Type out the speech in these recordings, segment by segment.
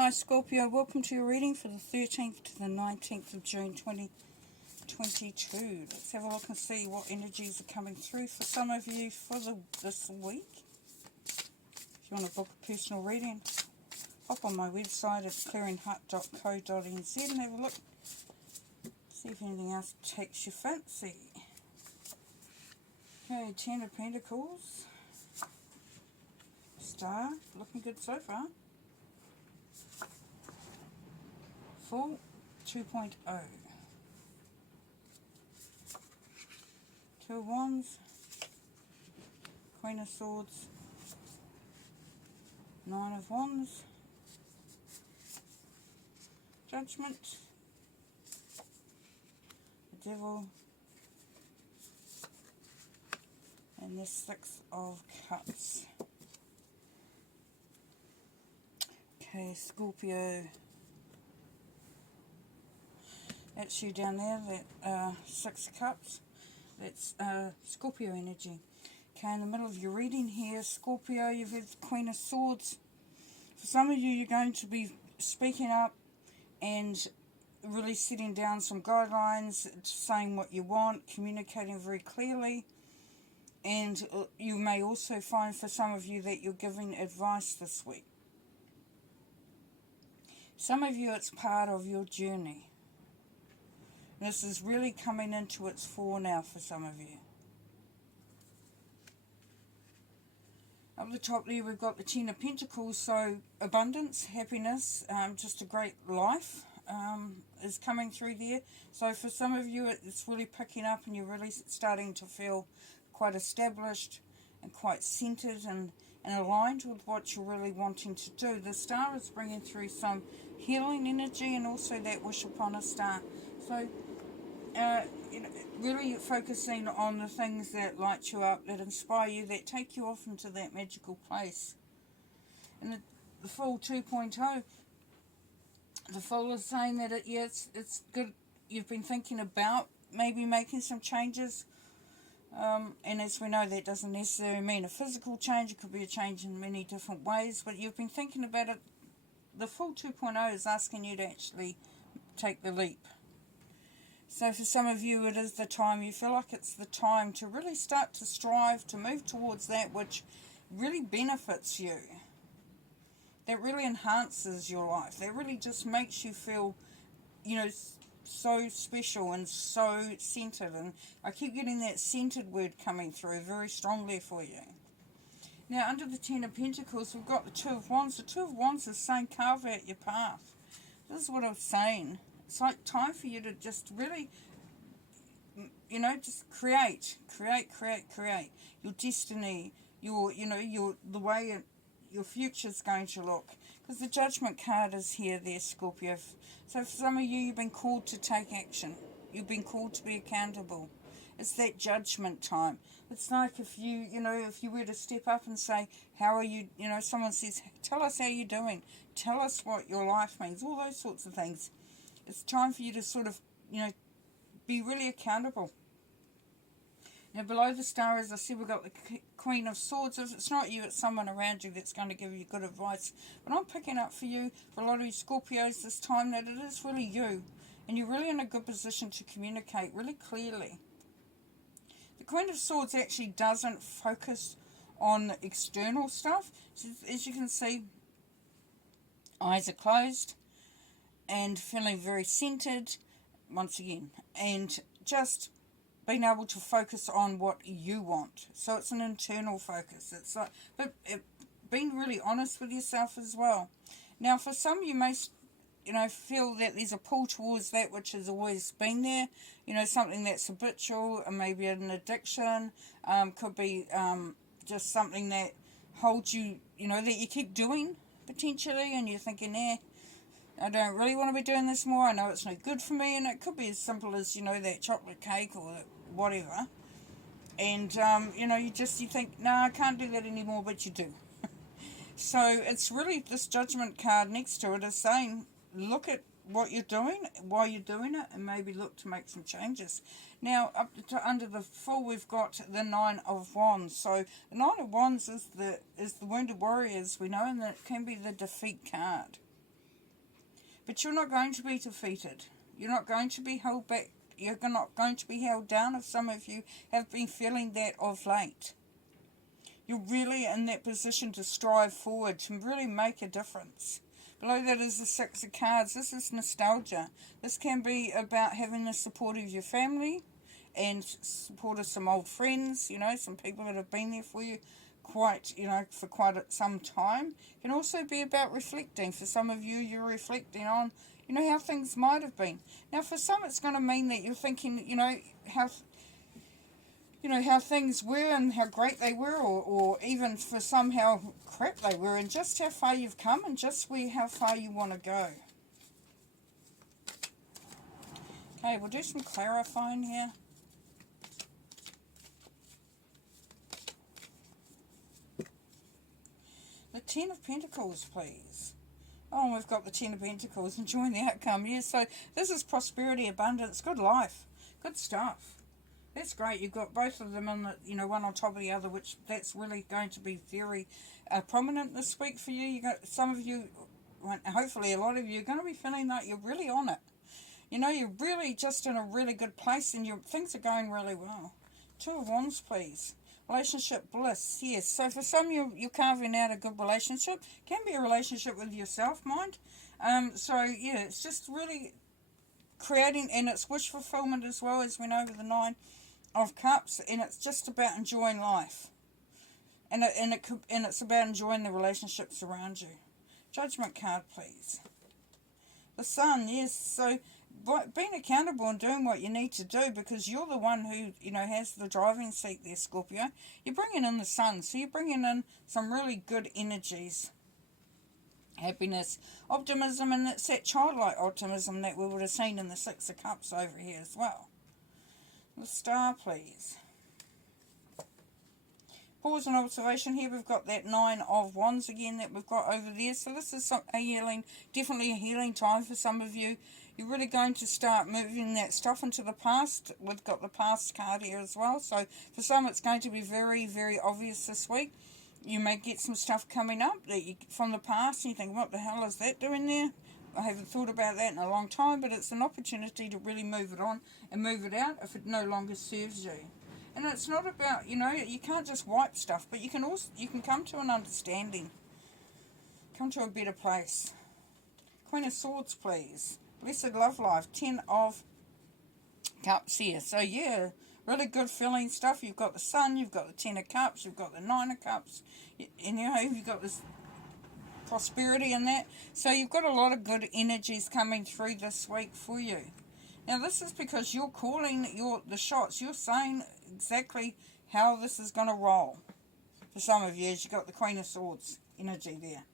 Hi Scorpio, welcome to your reading for the 13th to the 19th of June 2022. Let's have a look and see what energies are coming through for some of you for this week. If you want to book a personal reading, hop on my website at clearingheart.co.nz and have a look. See if anything else takes your fancy. Okay, Ten of Pentacles. Star, looking good so far. Full 2.0. Two of Wands, Queen of Swords, Nine of Wands, Judgment, the Devil, and the Six of Cups. Okay, Scorpio. That's you down there, that Six of Cups. That's Scorpio energy. Okay, in the middle of your reading here, Scorpio, you've had the Queen of Swords. For some of you, you're going to be speaking up and really setting down some guidelines, saying what you want, communicating very clearly. And you may also find for some of you that you're giving advice this week. Some of you, it's part of your journey. This is really coming into its fore now for some of you. Up the top there we've got the Ten of Pentacles, so abundance, happiness, just a great life is coming through there. So for some of you it's really picking up and you're really starting to feel quite established and quite centered and aligned with what you're really wanting to do. The star is bringing through some healing energy and also that wish upon a star. So really focusing on the things that light you up, that inspire you, that take you off into that magical place. And the Fool 2.0, the Fool is saying that it's good. You've been thinking about maybe making some changes, and as we know, that doesn't necessarily mean a physical change. It could be a change in many different ways, but you've been thinking about it. The Fool 2.0 is asking you to actually take the leap. So for some of you, it is the time, you feel like it's the time to really start to strive to move towards that which really benefits you, that really enhances your life, that really just makes you feel, so special and so centered. And I keep getting that centered word coming through very strongly for you. Now, under the Ten of Pentacles, we've got the Two of Wands. The Two of Wands is saying carve out your path. This is what I'm saying. It's like time for you to just really, just create your destiny, the way your future's going to look. Because the Judgment card is here there, Scorpio. So for some of you, you've been called to take action. You've been called to be accountable. It's that judgment time. It's like if you were to step up and say, how are you, someone says, tell us how you're doing. Tell us what your life means. All those sorts of things. It's time for you to sort of, be really accountable. Now below the star, as I said, we've got the Queen of Swords. If it's not you, it's someone around you that's going to give you good advice. But I'm picking up for you, for a lot of you Scorpios this time, that it is really you. And you're really in a good position to communicate really clearly. The Queen of Swords actually doesn't focus on external stuff. So as you can see, eyes are closed and feeling very centered once again, and just being able to focus on what you want. So it's an internal focus. It's like, but being really honest with yourself as well. Now for some, you may feel that there's a pull towards that which has always been there, something that's habitual, and maybe an addiction, could be just something that holds you, that you keep doing potentially, and you're thinking, I don't really want to be doing this more. I know it's no good for me. And it could be as simple as, that chocolate cake or whatever. And, you think, no, I can't do that anymore, but you do. So it's really this Judgment card next to it is saying, look at what you're doing, why you're doing it, and maybe look to make some changes. Now, under the Fool, we've got the Nine of Wands. So the Nine of Wands is the Wounded Warriors, we know, and that can be the defeat card. But you're not going to be defeated. You're not going to be held back. You're not going to be held down, if some of you have been feeling that of late. You're really in that position to strive forward, to really make a difference. Below that is the Six of Cards. This is nostalgia. This can be about having the support of your family and support of some old friends, you know, some people that have been there for you quite, you know, for quite some time. It can also be about reflecting. For some of you, you're reflecting on, you know, how things might have been. Now, for some, it's going to mean that you're thinking, you know, how things were and how great they were, or even for some how crap they were, and just how far you've come and just how far you want to go. Okay, we'll do some clarifying here. The Ten of Pentacles, please. Oh, we've got the Ten of Pentacles, enjoying the outcome. Yes, so this is prosperity, abundance, good life, good stuff. That's great. You've got both of them on the, you know, one on top of the other, which that's really going to be very prominent this week for you. You got some of you, hopefully a lot of you, are going to be feeling like you're really on it. You know, you're really just in a really good place, and things are going really well. Two of Wands, please. Relationship bliss, yes. So for some, you're carving out a good relationship. Can be a relationship with yourself, mind. So yeah, it's just really creating, and it's wish fulfillment as well, as we know with the Nine of Cups, and it's just about enjoying life, and it's about enjoying the relationships around you. Judgment card, please. The Sun, yes. So being accountable and doing what you need to do, because you're the one who, you know, has the driving seat there, Scorpio. You're bringing in the Sun, so you're bringing in some really good energies, happiness, optimism, and it's that childlike optimism that we would have seen in the Six of Cups over here as well. The Star, please. Pause and observation here. We've got that Nine of Wands again that we've got over there. So this is a healing, definitely a healing time for some of you. You're really going to start moving that stuff into the past. We've got the past card here as well. So for some, it's going to be very, very obvious this week. You may get some stuff coming up that from the past, and you think, what the hell is that doing there? I haven't thought about that in a long time, but it's an opportunity to really move it on and move it out if it no longer serves you. And it's not about, you know, you can't just wipe stuff, but you can come to an understanding, come to a better place. Queen of Swords, please. Blessed love life. 10 of Cups here. So yeah, really good feeling stuff. You've got the Sun, you've got the 10 of Cups, you've got the 9 of Cups, and you know, you've got this prosperity in that. So you've got a lot of good energies coming through this week for you. Now this is because you're calling the shots. You're saying exactly how this is going to roll. For some of you, as you've got the Queen of Swords energy there.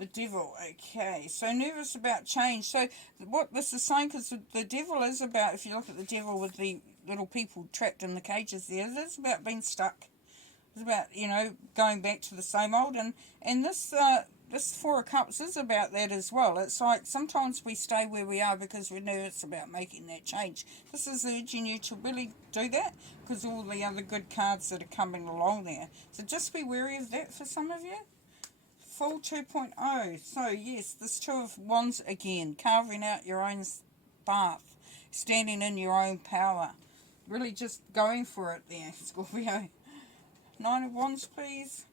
The Devil, okay. So nervous about change. So what this is saying, because the Devil is about, if you look at the Devil with the little people trapped in the cages there, it's about being stuck. It's about, you know, going back to the same old. And this Four of Cups is about that as well. It's like sometimes we stay where we are because we're nervous about making that change. This is urging you to really do that, because all the other good cards that are coming along there. So just be wary of that for some of you. Full 2.0. So yes, this Two of Wands again, carving out your own path, standing in your own power, really just going for it there, Scorpio. 9 of Wands, please.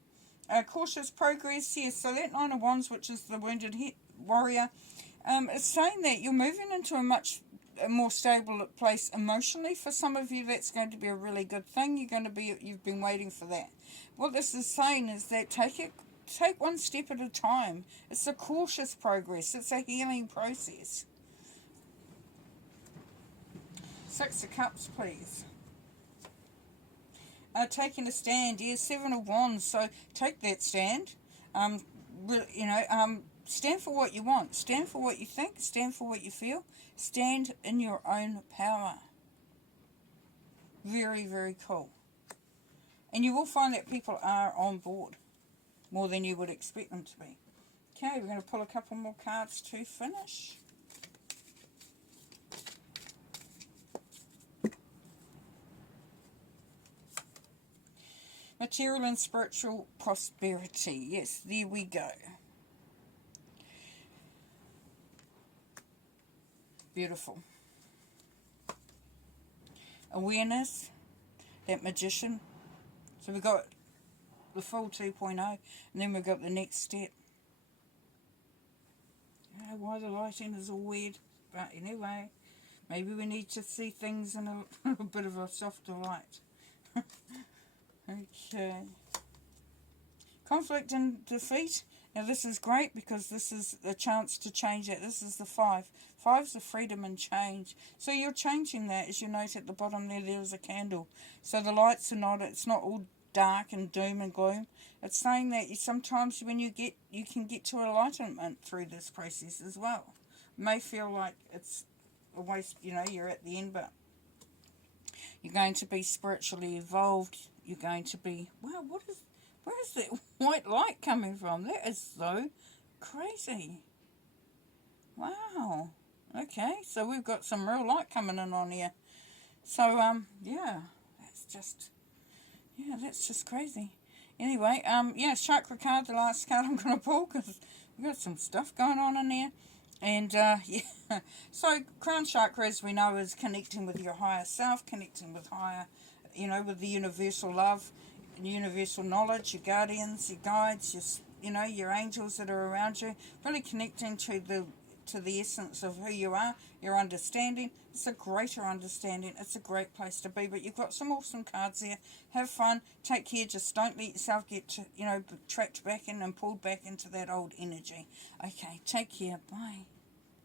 Cautious progress, yes. So that 9 of Wands, which is the wounded warrior, is saying that you're moving into a more stable place emotionally. For some of you, that's going to be a really good thing. You've been waiting for that. What this is saying is that take one step at a time. It's a cautious progress. It's a healing process. 6 of Cups, please. Taking a stand, yes. 7 of Wands. So take that stand. Stand for what you want. Stand for what you think. Stand for what you feel. Stand in your own power. Very, very cool. And you will find that people are on board more than you would expect them to be. Okay, we're going to pull a couple more cards to finish. Material and spiritual prosperity. Yes, there we go. Beautiful. Awareness, that magician. So we've got the full 2.0, and then we've got the next step. I don't know why the lighting is all weird, but anyway, maybe we need to see things in a bit of a softer light. Okay. Conflict and defeat. Now this is great because this is the chance to change it. This is the 5. 5's the freedom and change. So you're changing that. As you note at the bottom there is a candle. So the lights are not, it's not all dark and doom and gloom. It's saying that sometimes when you can get to enlightenment through this process as well. It may feel like it's a waste, you're at the end, but you're going to be spiritually evolved. You're going to be, wow, where is that white light coming from? That is so crazy. Wow. Okay, so we've got some real light coming in on here. So, yeah, that's just crazy. Anyway, yeah, chakra card, the last card I'm going to pull, because we've got some stuff going on in there. And, yeah, so crown chakra, as we know, is connecting with your higher self, connecting with higher, with the universal love, universal knowledge, your guardians, your guides, your angels that are around you, really connecting to the essence of who you are, your understanding. It's a greater understanding. It's a great place to be. But you've got some awesome cards there. Have fun. Take care. Just don't let yourself get, trapped back in and pulled back into that old energy. Okay, take care. Bye.